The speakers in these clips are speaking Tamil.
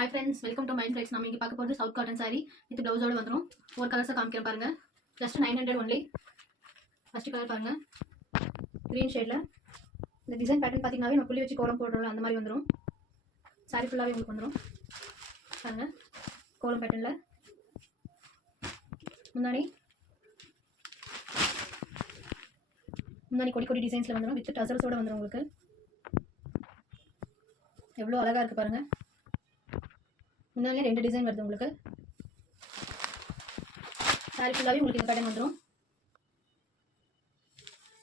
Hi friends, welcome to Mind Flex. நம்ம இங்க பார்க்க போறது சவுத் காட்டன் saree வித் ப்ளவுஸோட வந்துரும். ஒரு கலர்ஸ் காமிக்கிறேன் பாருங்க. just 900 only. ஃபர்ஸ்ட் கலர் பாருங்க. green ஷேட்ல. இந்த டிசைன் பேட்டர்ன் பாத்தீங்கன்னாவே நம்ம புள்ளி வச்சு கோலம் போடுறோம்ல அந்த மாதிரி வந்துரும். saree ஃபுல்லாவே உங்களுக்கு வந்துரும். பாருங்க. கோலம் பேட்டர்ன்ல. முன்னாடி கொடி டிசைன்ஸ்ல வந்துரும் வித் டசல்ஸோட வந்துரும் உங்களுக்கு. எவ்வளவு அழகா இருக்கு பாருங்க. முன்னாலே ரெண்டு டிசைன் வருது உங்களுக்கு. சாரி ஃபுல்லாவே உங்களுக்கு இந்த பேட்டர்ன் வந்துரும்.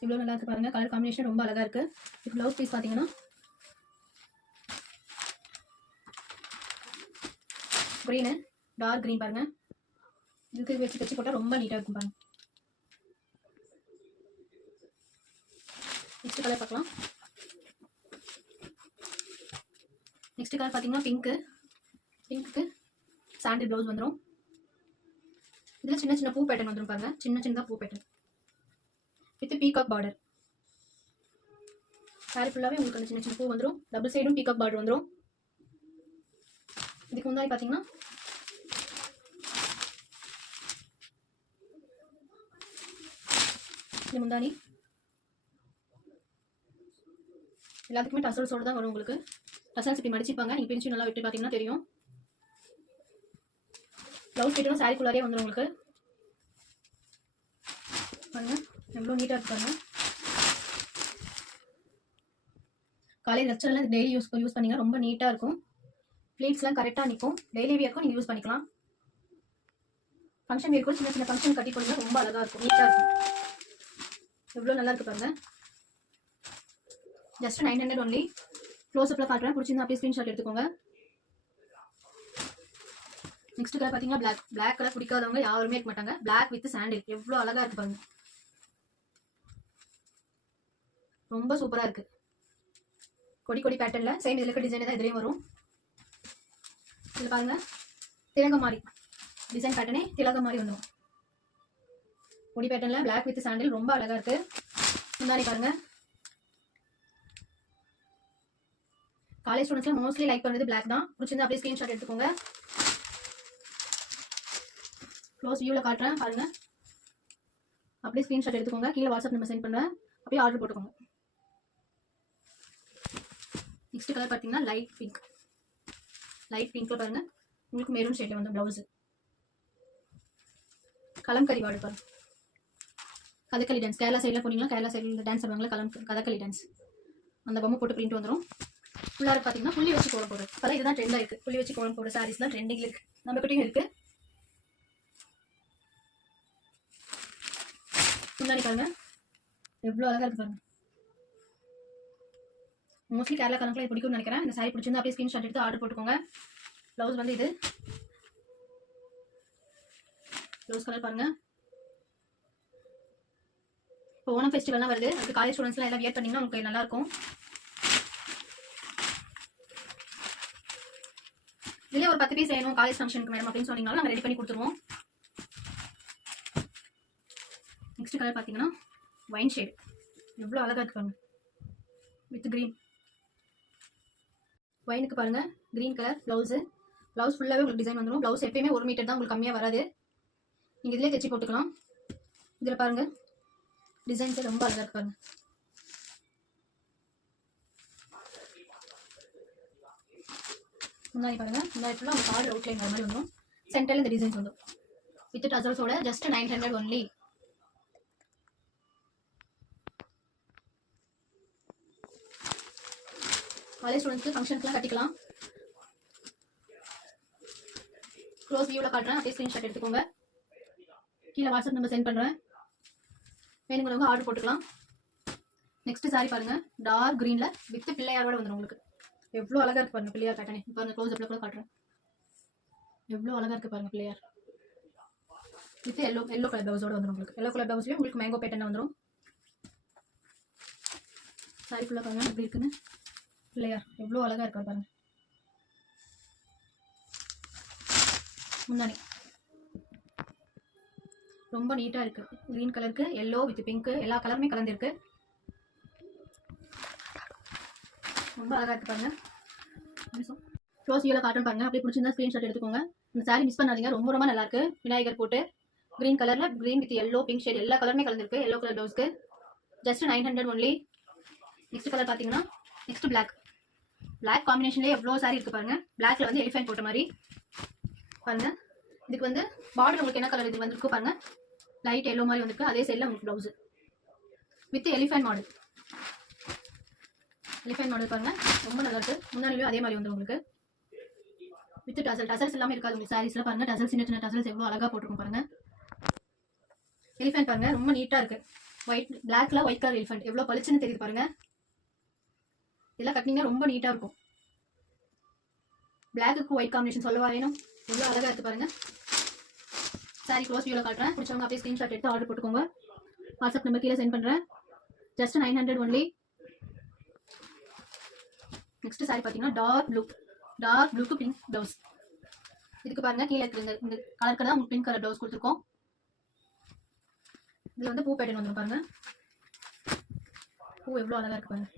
இவ்வளவு நல்லா இருக்கு பாருங்க. கலர் காம்பினேஷன் ரொம்ப அழகா இருக்கு. இது ப்ளவுஸ் பீஸ் பாத்தீங்கன்னா green டார்க் green பாருங்க. இதுக்கு வச்சு போட்டா ரொம்ப நீட்டா இருக்கும் பாருங்க. நெக்ஸ்ட் கலர் பார்க்கலாம். நெக்ஸ்ட் கலர் பாத்தீங்கன்னா பிங்க்கு சாண்டில் ப்ளவுஸ் வந்துடும். இதில் சின்ன சின்ன பூ பேட்டர்ன் வந்துடும் பாருங்க. சின்னதாக பூ pattern with peacock border. Sorry ஃபுல்லாகவே உங்களுக்கு அந்த சின்ன பூ வந்துடும். டபுள் சைடும் பீகாக் பார்டர் வந்துடும். இதுக்கு முன்னாடி பார்த்தீங்கன்னா இது முந்தானி எல்லாத்துக்குமே டசல்ஸோடு தான் வரும் உங்களுக்கு. டசல்ஸ் இப்படி மடிச்சிருப்பாங்க. நீங்கள் பிரிச்சு நல்லா விட்டு பார்த்தீங்கன்னா தெரியும். ப்ளவுஸ் கிட்டவும் சாரி குள்ளாரே வந்துடும் உங்களுக்கு. பாருங்க எவ்வளோ நீட்டாக இருக்கு பாருங்க. காலையில் லெக்சர்லாம் டெய்லி யூஸ் பண்ணிங்கன்னா ரொம்ப நீட்டாக இருக்கும். ப்ளீட்ஸ்லாம் கரெக்டாக நிற்கும். டெய்லி வியர்க்கும் நீங்கள் யூஸ் பண்ணிக்கலாம். ஃபங்க்ஷன் வியர்க்கும் சின்ன சின்ன ஃபங்க்ஷன் கட்டி போனீங்கன்னா ரொம்ப அழகாக இருக்கும், நீட்டாக இருக்கும். எவ்வளோ நல்லா இருக்கு பாருங்க. Just 900 only. க்ளோஸ்அப்பில் காட்டுறேன். பிடிச்சிருந்தா அப்படியே ஸ்க்ரீன்ஷாட் எடுத்துக்கோங்க. நெக்ஸ்ட் கலர் பார்த்தீங்கன்னா பிளாக் கலர் பிடிக்காதவங்க யாருமே இருக்க மாட்டாங்க. பிளாக் வித் சாண்டில் எவ்வளோ அழகா இருக்கு பாருங்க. ரொம்ப சூப்பரா இருக்கு. கொடி பேட்டர்ன்ல சேம் இதுல இருக்க டிசைன் தான் இதுலயும் வரும். இதுல பாருங்க திலகம் மாதிரி டிசைன் பேட்டர்னே திலகம் மாதிரி வந்துடும். கொடி பேட்டர்ன்ல பிளாக் வித் சாண்டில் ரொம்ப அழகா இருக்கு. முன்னாடி பாருங்க. காலேஜ் ஸ்டூடெண்ட்ஸ்லாம் மோஸ்ட்லி லைக் பண்ணுறது பிளாக் தான். பிடிச்சிருந்தா அப்படியே ஸ்க்ரீன்ஷாட் எடுத்துக்கோங்க. க்ளோஸ் வியூவில் காட்டுறேன் பாருங்க. அப்படியே ஸ்க்ரீன்ஷாட் எடுத்துக்கோங்க. கீழே வாட்ஸ்அப் நம்பர் சென்ட் பண்ணுறேன். அப்படியே ஆர்டர் போட்டுக்கோங்க. நெக்ஸ்ட் கலர் பார்த்தீங்கன்னா லைட் பிங்க்ல பாருங்க. உங்களுக்கு மெரூன் ஷேட்ல வந்து ப்ளவுஸ். கலம்கரி வாடு பாருங்க. கதகளி டான்ஸ் கேரளா சைடில் போனீங்கன்னா கேரளா சைடில் டான்ஸ் ஆடுவாங்களா கதகளி டான்ஸ். அந்த பொம்மை போட்டு பிரிண்ட் வந்துடும். ஃபுல்லாக பார்த்தீங்கன்னா புள்ளி வச்சு கோலம் போடுறது. அப்போ இதுதான் ட்ரெண்டாக இருக்குது. புள்ளி வச்சு கோலம் போடுற சாரீஸ் தான் ட்ரெண்டிங் இருக்குது. நம்ம கிட்டையும் இருக்குது. முன்னாடி பாருங்க எவ்வளோ அழகாக இருக்கு பாருங்க. மோஸ்ட்லி கேரளா கணக்கில் இது பிடிக்கும்னு நினைக்கிறேன். இந்த சாரி பிடிச்சிருந்தா அப்படியே ஸ்க்ரீன்ஷாட் எடுத்து ஆர்டர் போட்டுக்கோங்க. ப்ளவுஸ் வந்து இது ப்ளவுஸ் கலர் பாருங்க. இப்போ ஓணம் ஃபெஸ்டிவல்லாம் வருது. அதுக்கு காலேஜ் ஸ்டூடெண்ட்ஸ்லாம் எல்லாம் வியர் பண்ணிங்கன்னா உங்களுக்கு நல்லா இருக்கும். இதுல ஒரு 10 பீஸ் வேணும் காலேஜ் ஃபங்க்ஷனுக்கு மேடம் அப்படின்னு சொன்னீங்கன்னா நாங்கள் ரெடி பண்ணி கொடுத்துருவோம். நெக்ஸ்ட் கலர் பார்த்தீங்கன்னா வைன் ஷேட் எவ்வளோ அழகாக இருக்கு பாருங்க. வித் கிரீன் வைனுக்கு பாருங்க கிரீன் கலர் ப்ளவுஸ் ஃபுல்லாகவே உங்களுக்கு டிசைன் வந்துடும். ப்ளவுஸ் எப்பயுமே 1 மீட்டர் தான், உங்களுக்கு கம்மியாக வராது. நீங்கள் இதிலே தைச்சி போட்டுக்கலாம். இதில் பாருங்க டிசைன்ஸே ரொம்ப அழகாக இருக்கு பாருங்க. முன்னாடி பாருங்க. முன்னாடி ஃபுல்லாக உங்களுக்கு ஆர்டர் அவுட்லைன் வர மாதிரி வந்துடும். சென்டரில் இந்த டிசைன்ஸ் வந்துடும் வித் டசல்ஸோட. Just 900 only. காலேஜ் ஸ்டூடெண்ட்ஸ்க்கு ஃபங்க்ஷனுக்குலாம் கட்டிக்கலாம். க்ளோஸ் வியூவில் காட்டுறேன். அப்படியே ஸ்க்ரீன்ஷாட் எடுத்துக்கோங்க. கீழே வாட்ஸ்அப் நம்பர் சென்ட் பண்ணுறேன். வேணுங்கிறவங்க ஆர்டர் போட்டுக்கலாம். நெக்ஸ்ட் சாரி பாருங்க. டார்க் க்ரீனில் வித் பிள்ளையாரோட வந்துடும் உங்களுக்கு. எவ்வளோ அழகாக இருக்கு பாருங்க பிள்ளையார் பேட்டர்னே. இப்போ அந்த க்ளோஸ்அப்பில் கூட காட்டுறேன். எவ்வளோ அழகாக இருக்கு பாருங்க பிள்ளையார் வித் எல்லோ கலர் ப்ளவுஸோட வந்துடும் உங்களுக்கு. எல்லோ கலர் ப்ளவுஸ்லேயும் உங்களுக்கு மேங்கோ பேட்டர்ன் வந்துடும். சாரி ஃபுல்லாக பாருங்க எப்படி இருக்குன்னு. பிள்ளையார் எவ்வளோ அழகாக இருக்கார் பாருங்க. முன்னாடி ரொம்ப நீட்டாக இருக்கு. கிரீன் கலருக்கு எல்லோ வித் பிங்க் எல்லா கலருமே கலந்துருக்கு. ரொம்ப அழகாக இருக்கு பாருங்க. க்ளோஸ் வியூவில் காட்டன் பாருங்க. அப்படியே பிடிச்சிருந்தா ஸ்க்ரீன்ஷாட் எடுத்துக்கோங்க. இந்த சாரி மிஸ் பண்ணாதீங்க, ரொம்ப ரொம்ப நல்லா இருக்கு. விநாயகர் போட்டு கிரீன் கலர்ல, green with yellow pink shade எல்லா கலருமே கலந்துருக்கு. எல்லோ கலர் ப்ளவுஸ்க்கு ஜஸ்ட் 900 ஒன்லி. நெக்ஸ்ட் கலர் பார்த்தீங்கன்னா நெக்ஸ்ட் பிளாக். பிளாக் காம்பினேஷன்லேயே எவ்வளோ சாரி இருக்கு பாருங்க. பிளாக்ல வந்து எலிஃபென்ட் போட்ட மாதிரி பாருங்க. இதுக்கு வந்து பார்டர் உங்களுக்கு என்ன கலர் இது வந்துருக்கு பாருங்க. லைட் எல்லோ மாதிரி வந்துருக்கு. அதே சைடில் உங்களுக்கு blouse with elephant model. Elephant model பாருங்க, ரொம்ப நல்லா இருக்கு. முன்னாடியும் அதே மாதிரி வந்து உங்களுக்கு வித் டசல்ஸ் எல்லாமே இருக்காது உங்களுக்கு சாரீஸ்ல பாருங்க. டசல்ஸ் சின்ன சின்ன டசல்ஸ் எவ்வளோ அழகா போட்டிருக்கும் பாருங்க. எலிஃபென்ட் பாருங்க, ரொம்ப நீட்டா இருக்கு. ஒயிட் பிளாக்ல ஒயிட் கலர் எலிஃபென்ட் எவ்வளோ பளிச்சுன்னு தெரியுது பாருங்க. இதெல்லாம் கட்டினீங்கன்னா ரொம்ப நீட்டா இருக்கும். பிளாக்கு ஒயிட் காம்பினேஷன் சொல்லவா வேணும், எவ்வளோ அழகா இருக்கு பாருங்க. சாரி க்ளோஸ் வியூவில் காட்டுறேன். பிடிச்சவங்க அப்படியே ஸ்க்ரீன்ஷாட் எடுத்து ஆர்டர் போட்டுக்கோங்க. வாட்ஸ்அப் நம்பர் கீழே சென்ட் பண்றேன். Just 900 only. நெக்ஸ்ட் சாரி பார்த்தீங்கன்னா டார்க் ப்ளூக்கு பிங்க் ப்ளவுஸ். இதுக்கு பாருங்க கீழே இருக்கிற இந்த கலருக்கு தான் பிங்க் கலர் ப்ளவுஸ் கொடுத்துருக்கோம். இதுல வந்து பூ பேட்டர்ன் வந்துடும் பாருங்க. பூ எவ்வளோ அழகா இருக்கு பாருங்க.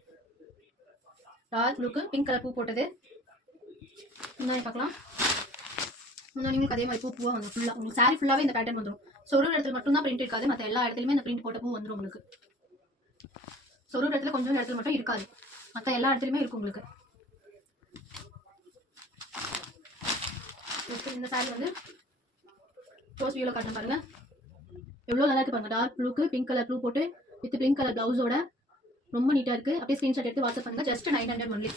டார்க் ப்ளூக்கு பிங்க் கலர் பூ போட்டது. முன்னாடி பார்க்கலாம். முன்னாடி அதே மாதிரி பூவா வந்து ஃபுல்லா உங்களுக்கு சாரி ஃபுல்லாவே இந்த பேட்டர்ன் வந்துடும். சொரு இடத்துல மட்டும் தான் பிரிண்ட் இருக்காது, மற்ற எல்லா இடத்துலயுமே இந்த பிரிண்ட் போட்ட பூ வந்துடும் உங்களுக்கு. சொரு இடத்துல கொஞ்சம் இடத்துல மட்டும் இருக்காது, மற்ற எல்லா இடத்துலயுமே இருக்கும் உங்களுக்கு. இந்த சாரி வந்து க்ளோஸ் வியூவில் காட்டுறேன் பாருங்க. எவ்வளோ நல்லா இருக்கு பாருங்க. டார்க் ப்ளூக்கு பிங்க் கலர் ப்ளூ போட்டு வித் பிங்க் கலர் ப்ளவுஸோட ரொம்ப நீட்டா இருக்கு. அப்படியே ஸ்க்ரீன்ஷாட் எடுத்து வாட்ஸ்அப் பண்ணுங்க. Just 900 only.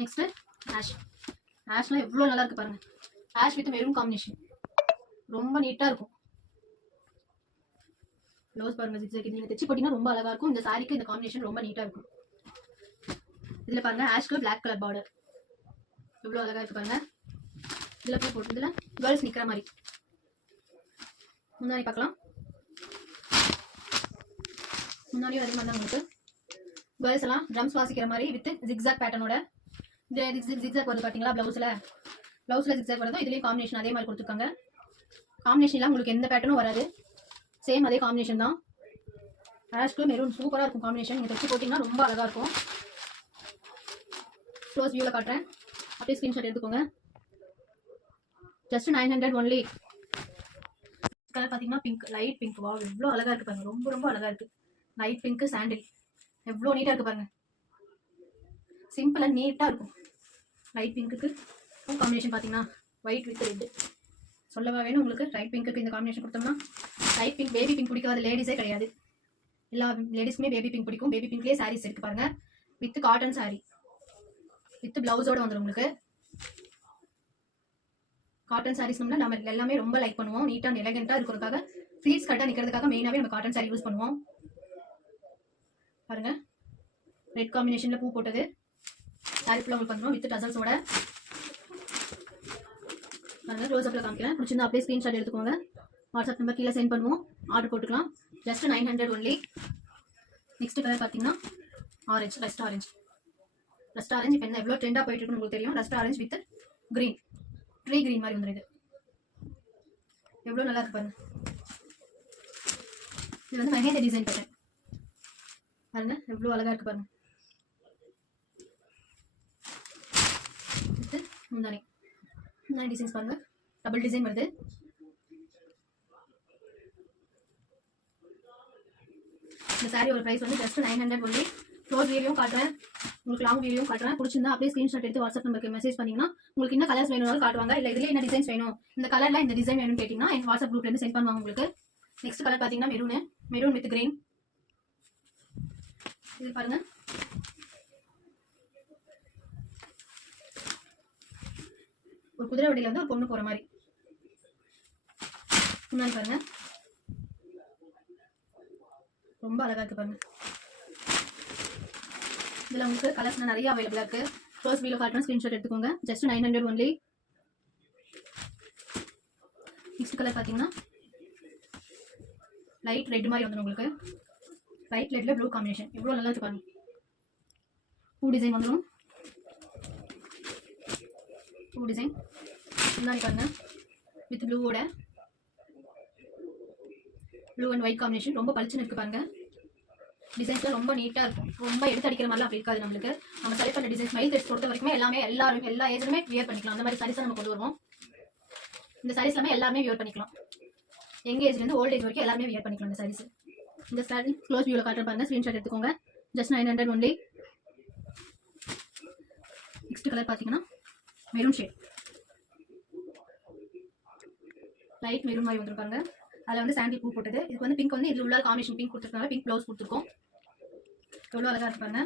நெக்ஸ்ட் ஆஷ்லாம் எவ்வளோ நல்லா இருக்கு பாருங்க. ஆஷ் வித் மெரூன் காம்பினேஷன் ரொம்ப நீட்டா இருக்கும். ப்ளவுஸ் பாருங்க, நீங்க தைச்சு போட்டீங்கன்னா ரொம்ப அழகா இருக்கும். இந்த சாரிக்கு இந்த காம்பினேஷன் ரொம்ப நீட்டா இருக்கும். இதுல பாருங்க ஆஷ்க்கு பிளாக் கலர் பார்டர் எவ்வளோ அழகா இருக்கு பாருங்க. இதுல பூ போட்டு இதுல கேர்ள்ஸ் நிக்கிற மாதிரி. முன்னாடி பார்க்கலாம். முன்னாடியும் அதே மாதிரி தான் உங்களுக்கு கேர்ள்ஸ் எல்லாம் ட்ரம்ஸ் வாசிக்கிற மாதிரி வித் ஜிக்ஸாக் பேட்டர்னோட. ஜிக்ஸாக் வருது பாத்தீங்களா ப்ளவுஸ்ல ஜிக்ஸாக் வருது. இதுலயும் காம்பினேஷன் அதே மாதிரி கொடுத்துருக்காங்க. காம்பினேஷன் எல்லாம் உங்களுக்கு எந்த பேட்டர்னும் வராது, சேம் அதே காம்பினேஷன் தான். ஆஷ்க்கு மெரூன் சூப்பரா இருக்கும் காம்பினேஷன். நீங்க தைச்சு போட்டீங்கன்னா ரொம்ப அழகா இருக்கும். க்ளோஸ் வியூவில் காட்டுறேன். அப்படியே ஸ்க்ரீன்ஷாட் எடுத்துக்கோங்க. Just 900 only. கலர் பார்த்தீங்கன்னா பிங்க், லைட் பிங்க். வா எவ்வளோ அழகா இருக்கு பாருங்க. ரொம்ப ரொம்ப அழகா இருக்கு. லைட் பிங்க் சாண்டில் எவ்வளோ நீட்டா இருக்கு பாருங்க. சிம்பிளா நீட்டா இருக்கும். லைட் பிங்க்குக்கு காம்பினேஷன் பார்த்தீங்கன்னா ஒயிட் வித் ரெட் சொல்லவா வேணும் உங்களுக்கு. லைட் பிங்க்குக்கு இந்த காம்பினேஷன் கொடுத்தோம்னா லைட் பிங்க், பேபி பிங்க் பிடிக்காத லேடிஸே கிடையாது. எல்லா லேடிஸ்க்குமே பேபி பிங்க் பிடிக்கும். பேபி பிங்க்லேயே சாரீஸ் இருக்கு பாருங்க. வித் காட்டன் சாரி வித் பிளவுஸோட வந்துடும் உங்களுக்கு. காட்டன் சாரீஸ் நம்ம எல்லாமே ரொம்ப லைக் பண்ணுவோம். நீட்டா எலகென்ட்டா இருக்கிறதுக்காக, ஃப்ளீட்ஸ் கட்டா நிக்கிறதுக்காக மெயினாவே நம்ம காட்டன் சாரி யூஸ் பண்ணுவோம். பாருங்க ரெட் காம்பினேஷன்ல பூ போட்டது. சாரி ஃபுல்லா உங்களுக்கு வந்துடும் வித் டசல்ஸோட. பாருங்க க்ளோஸ் அப்ல காமிக்கிறேன். பிடிச்சிருந்தா அப்படியே ஸ்கிரீன்ஷாட் எடுத்துக்கோங்க. வாட்ஸ்அப் நம்பர் கீழே சென்ட் பண்ணுவோம். ஆர்டர் போட்டுக்கலாம். Just 900 only. நெக்ஸ்ட் கலர் பார்த்தீங்கன்னா orange, rust orange. Rust orange இப்போ என்ன எவ்வளோ ட்ரெண்டாக போயிட்டு இருக்குன்னு உங்களுக்கு தெரியும். Rust orange with green, tree green மாதிரி வந்துருது. எவ்வளோ நல்லா இருக்கு பாருங்க. இது வந்து மெஹந்தி டிசைன் பேட்டர்ன் பாருங்க. எவ்வளோ அழகா இருக்கு பாருங்க. முந்தானி டிசைன்ஸ் பாருங்க. டபுள் டிசைன் வருது. இந்த சாரி ஒரு பிரைஸ் வந்து ஜஸ்ட் 900 ஒன்லி. க்ளோஸ் வீடியோவும் காட்டுறேன், உங்களுக்கு லாங் வீடியோவும் காட்டுறேன். பிடிச்சிருந்தா அப்படியே ஸ்க்ரீன்ஷாட் எடுத்து வாட்ஸ்அப் நம்பருக்கு மெசேஜ் பண்ணீங்கன்னா உங்களுக்கு என்ன கலர்ஸ் வேணும்னாலும் காட்டுவாங்க. இல்லை இதுல என்ன டிசைன்ஸ் வேணும், இந்த கலர்ல இந்த டிசைன் வேணும்னு கேட்டீங்கன்னா என் வாட்ஸ்அப் குரூப்ல இருந்து சென்ட் பண்ணுவாங்க உங்களுக்கு. நெக்ஸ்ட் கலர் பார்த்தீங்கன்னா மெரூன் வித் கிரீன். இது பாருங்க. ஒரு குதிரை வண்டியில வந்து ஒரு பொண்ணு போற மாதிரி. முன்னாடி பாருங்க ரொம்ப அழகா இருக்கு பாருங்க. இதுல உங்களுக்கு கலர்ஸ் நிறைய அவைலபிளா இருக்கு. க்ளோஸ் வீடியோ காட்டுறேன், ஸ்கிரீன்ஷாட் எடுத்துக்கோங்க. Just 900 only. நெக்ஸ்ட் கலர் பாத்தீங்கன்னா லைட் ரெட் மாதிரி வந்துடும் உங்களுக்கு. லைட் ரெட்ல ப்ளூ காம்பினேஷன் எவ்வளவு நல்லா இருக்கு பாருங்க. பூ டிசைன் வந்துடும். பூ டிசைன் முன்னாடி பாருங்க வித் ப்ளூவோட. ப்ளூ அண்ட் ஒயிட் காம்பினேஷன் ரொம்ப பளிச்சுன்னு இருக்கு பாருங்க. டிசைன்ஸ்லாம் ரொம்ப நீட்டாக இருக்கும். ரொம்ப எடுத்து அடிக்கிற மாதிரிலாம் அப்படி இருக்காது நம்மளுக்கு. நம்ம செலக்ட் பண்ண டிசைன்ஸ் மைல் த்ரெட்ஸ் பொறுத்த வரைக்கும் எல்லா ஏஜுமே வியர் பண்ணிக்கலாம். அந்த மாதிரி சாரீஸ் நம்ம கொண்டு வருவோம். இந்த சாரீஸ் எல்லாமே எல்லாருமே வியர் பண்ணிக்கலாம். யங் ஏஜ்லேருந்து ஓல்ட் ஏஜ் வரைக்கும் எல்லாருமே வியர் பண்ணிக்கலாம் இந்த சாரீஸ். இந்த சாரீ க்ளோஸ் வியூவில் காட்டுற பாருங்க, ஸ்க்ரீன்ஷாட் எடுத்துக்கோங்க. Just 900 only. நெக்ஸ்ட் கலர் பார்த்தீங்கன்னா மெரூன் ஷேட், லைட் மெரூன் மாதிரி வந்துருப்பாங்க. அதில் வந்து சாண்டில் பூ போட்டது. இதுக்கு வந்து பிங்க் வந்து இதில் உள்ள காம்பினேஷன் பிங்க் கொடுத்துருக்காங்க. பிங்க் ப்ளவுஸ் கொடுத்துருக்கோம். எவ்வளோ அழகாக இருப்பாங்க.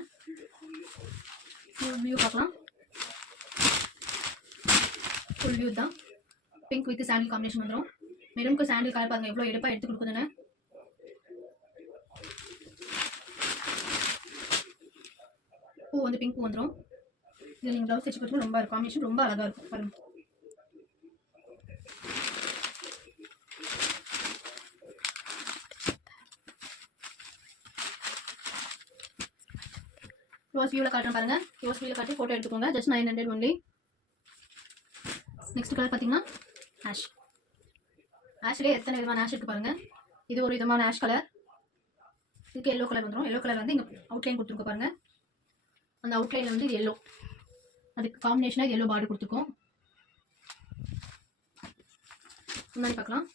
ஃபுல் வியூ பார்க்கலாம். ஃபுல் வியூ தான். பிங்க் வித் சாண்டில் காம்பினேஷன் வந்துடும். மெரூனுக்கு சாண்டில் கலர் பாருங்க எவ்வளோ எடுப்பாக எடுத்து கொடுக்குதுன்னு. பூ வந்து பிங்க் பூ வந்துடும். இதில் நீங்கள் ப்ளவுஸ் வச்சு கொடுத்து ரொம்ப காம்பினேஷன் ரொம்ப அழகாக இருக்கும் பாருங்க. க்ளோஸ் வியூவில் காட்டுறேன் பாருங்க. க்ளோஸ் வியூவில் காட்டி ஃபோட்டோ எடுத்துக்கோங்க. Just 900 only. நெக்ஸ்ட் கலர் பார்த்தீங்கன்னா ஆஷ். ஆஷ்லேயே எத்தனை விதமான ஆஷ் இருக்குது பாருங்க. இது ஒரு விதமான ஆஷ் கலர். இதுக்கு எல்லோ கலர் வந்துடும். எல்லோ கலர் வந்து இங்கே அவுட்லைன் கொடுத்துருக்கோம் பாருங்க. அந்த அவுட்லைனில் வந்து இது எல்லோ, அதுக்கு காம்பினேஷனாக எல்லோ பார்டர் கொடுத்துருக்கோம். முன்னாடி பார்க்கலாம்.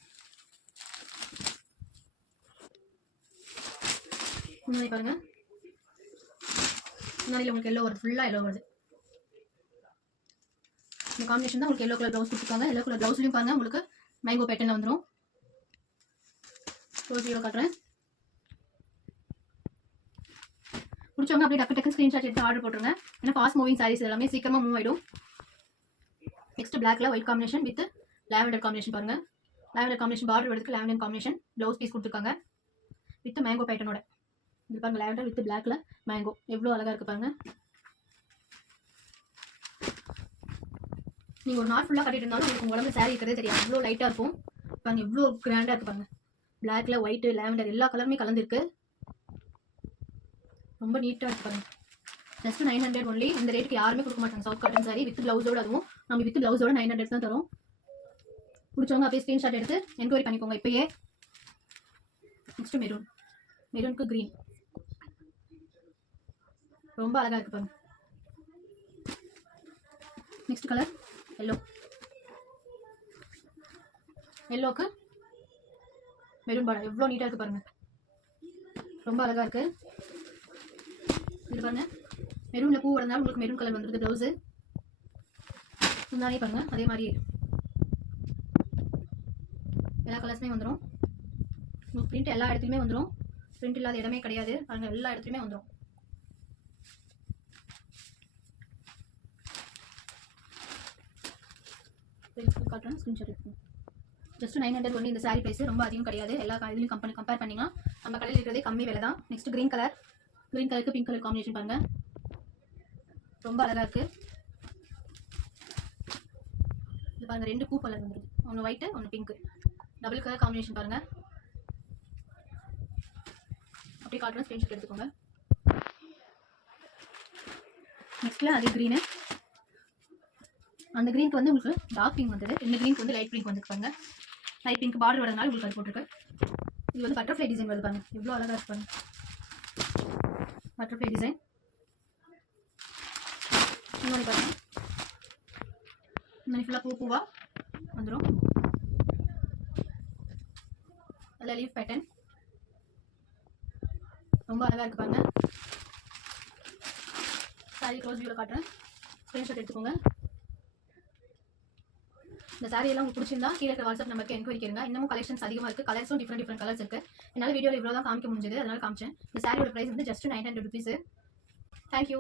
முன்னாடி பாருங்க. முன்னாடியில் உங்களுக்கு எல்லோ வருது, ஃபுல்லாக எல்லோ வருது. இந்த காம்பினேஷன் தான் உங்களுக்கு எல்லோ கலர் ப்ளவுஸ் கொடுத்துருக்காங்க. எல்லோ கலர் ப்ளவுஸ்லையும் பாருங்க உங்களுக்கு மேங்கோ பேட்டர்னில் வந்துடும். க்ளோஸ் வியூவில் காட்டுறேன். பிடிச்சவங்க அப்படியே டக்கு ஸ்க்ரீன்ஷாட் எடுத்து ஆர்டர் போட்டுருங்க. ஏன்னா ஃபாஸ்ட் மூவிங் சாரீஸ் எல்லாமே சீக்கிரமாக மூவ் ஆகிடும். நெக்ஸ்ட் பிளாக்ல white combination with lavender combination பாருங்க. லாவெண்டர் காம்பினேஷன் பார்டர் எடுத்து லாவெண்டர் காம்பினேஷன் ப்ளவுஸ் பீஸ் கொடுத்துருக்காங்க வித் மேங்கோ பேட்டர்னோட. இது பாருங்க லாவெண்டர் வித் பிளாக்ல மேங்கோ எவ்வளோ அழகாக இருக்கு பாருங்க. நீங்கள் ஒரு நாள் ஃபுல்லாக கட்டிட்டு இருந்தாலும் உங்களுக்கு உடம்பு சாரீ இருக்கிறதே தெரியாது. அவ்வளோ லைட்டாக இருக்கும் பாருங்க. எவ்வளோ கிராண்டாக இருக்கு பாருங்க. பிளாக்ல ஒயிட்டு லாவெண்டர் எல்லா கலருமே கலந்துருக்கு. ரொம்ப நீட்டாக இருக்கு பாருங்க. Just 900 only. இந்த ரேட்டுக்கு யாருமே கொடுக்க மாட்டாங்க. சவுத் காட்டன் சாரி வித் பிளவுஸோட. அதுவும் நம்ம வித் பிளவுஸோட 900 தான் தரும். பிடிச்சவங்க அப்படியே ஸ்க்ரீன்ஷாட் எடுத்து என்கொயரி பண்ணிக்கோங்க இப்பயே. Next maroon. மெரூனுக்கு க்ரீன் ரொம்ப அழகாக இருக்கு பாருங்க. Next colour yellow. எல்லோக்கு மெரூன் பார்டர் எவ்வளோ நீட்டாக இருக்கு பாருங்க. ரொம்ப அழகாக இருக்கு. இது பாருங்க மெரூன்ல பூ வரதுனால உங்களுக்கு மெரூன் கலர் வந்துருக்கு ப்ளவுஸு. முன்னாடியே பாருங்க அதே மாதிரி எல்லா கலர்ஸுமே வந்துடும். உங்களுக்கு பிரிண்ட் எல்லா இடத்துலையுமே வந்துடும். பிரிண்ட் இல்லாத இடமே கிடையாது பாருங்க. எல்லா இடத்துலையுமே வந்துடும். காட்டுறேன், ஸ்க்ரீன்ஷாட் எடுத்துக்கோங்க. Just 900 only. இந்த சாரீ ப்ரைஸ் ரொம்ப அதிகம் கிடையாது. எல்லா இதுலையும் கம்பேர் பண்ணிங்கன்னா நம்ம கடையில் இருக்கிறதே கம்மி விலை தான். Next green colour. க்ரீன் கலருக்கு பிங்க் கலர் காம்பினேஷன் பாருங்க. ரொம்ப அழகாக இருக்குது. இது பாருங்கள் 2 பூ கலர் வந்துருக்கு. ஒன்று ஒயிட்டு ஒன்று பிங்க்கு. டபுள் கலர் காம்பினேஷன் பாருங்கள். அப்படியே காட்டுறேன், ஸ்க்ரீன்ஷாட் எடுத்துக்கோங்க. நெக்ஸ்ட்டில் அதே க்ரீனு. அந்த க்ரீனுக்கு வந்து உங்களுக்கு டார்க் பிங்க் வந்தது. இந்த க்ரீனுக்கு வந்து லைட் பிங்க் வந்துருப்பாங்க. லைட் பிங்க் பார்டர் வரதுனால உங்களுக்கு அது போட்டிருக்கு. இது வந்து பட்டர்ஃப்ளை டிசைன் வருது பாருங்க. எவ்வளோ அழகாக இருப்பாங்க. Butterfly design. இன்னொரு பாருங்க. இன்னொரு ஃபுல்லாக பூவா வந்துடும். அதில் லீஃப் பேட்டர்ன் ரொம்ப அழகாக இருக்கு பாருங்க. சாரி க்ளோஸ் வியூவில் காட்டுறேன், ஸ்க்ரீன்ஷாட் எடுத்துக்கோங்க. இந்த சாரி எல்லாம் உங்களுக்கு பிடிச்சிருந்தா கீழே இருக்க வாட்ஸ்அப் நம்பருக்கு என்கொயரி கேளுங்க. இன்னமும் கலெக்ஷன்ஸ் அதிகமாக இருக்குது. கலர்ஸும் டிஃப்ரெண்ட் கலர்ஸ் இருக்குது. என்னால் வீடியோவில் இவ்வளோ தான் காமிக்க முடிஞ்சது, அதனால் காமிச்சேன். இந்த சாரியோட ப்ரைஸ் வந்து ஜஸ்ட் 900 ருபீஸ். தேங்க்யூ.